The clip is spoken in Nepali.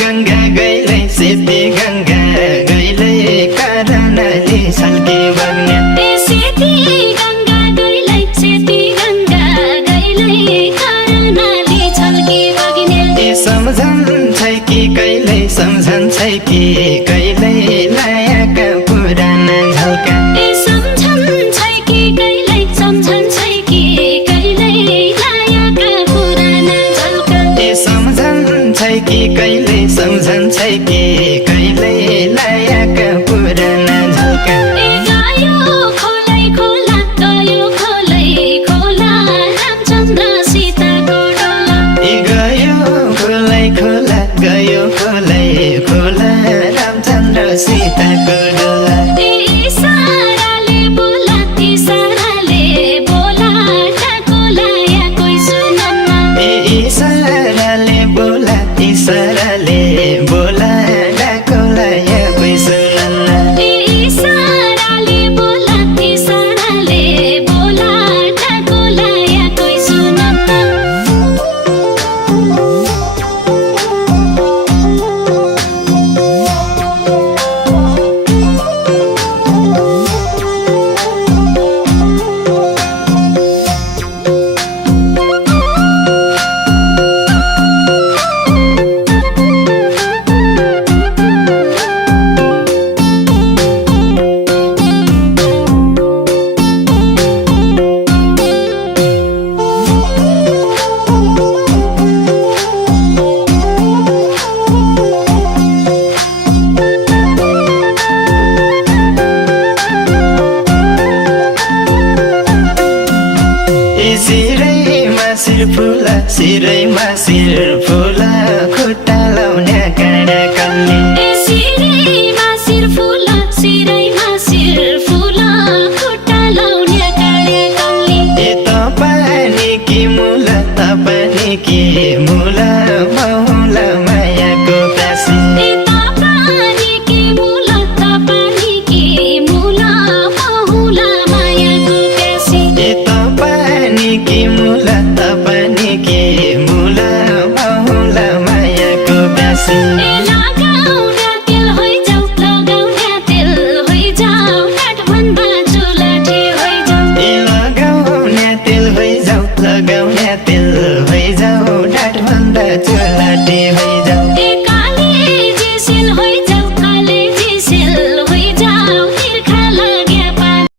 गंगा गैलै सेती गंगा गैलै कारणले छल्के बग्ने सेती गंगा गैलै सेती गंगा गैलै कारणले छल्के बग्ने सम्झन्छै कि कहिल्यै सम्झन्छै कि कहिल्यै लायका पुराना झल्का सम्झन्छै कि कहिल्यै सम्झन्छै कि कहिल्यै लायका पुराना झल्का सम्झन्छै कि कहिल्यै सम्झन्छै कि कहिल्यै लायका पुराना झल्का गयो खोलै खोला गयो खोलै खोला रामचन्द्र सीताको डोला गयो खोलै खोला गयो खोलै खोला रामचन्द्र सीताको डोला इसाराले बोला डाकोला या कोही सुनन्न इसाराले बोला डाकोला या कोही सुनन्न इसाराले बोला डाकोला या कोही सुनन्न सिरैमा सिर फुला खुट्टा लाउने काँडा कल्ली सिरैमा सिर फुला खुट्टा लाउने काँडा कल्ली तपाईँ कि मुला बहुला मायाको प्यासी तपाईँ कि मुला बहुला मायाको प्यासी तपाईँ कि मुला बहुला मायाको प्यासी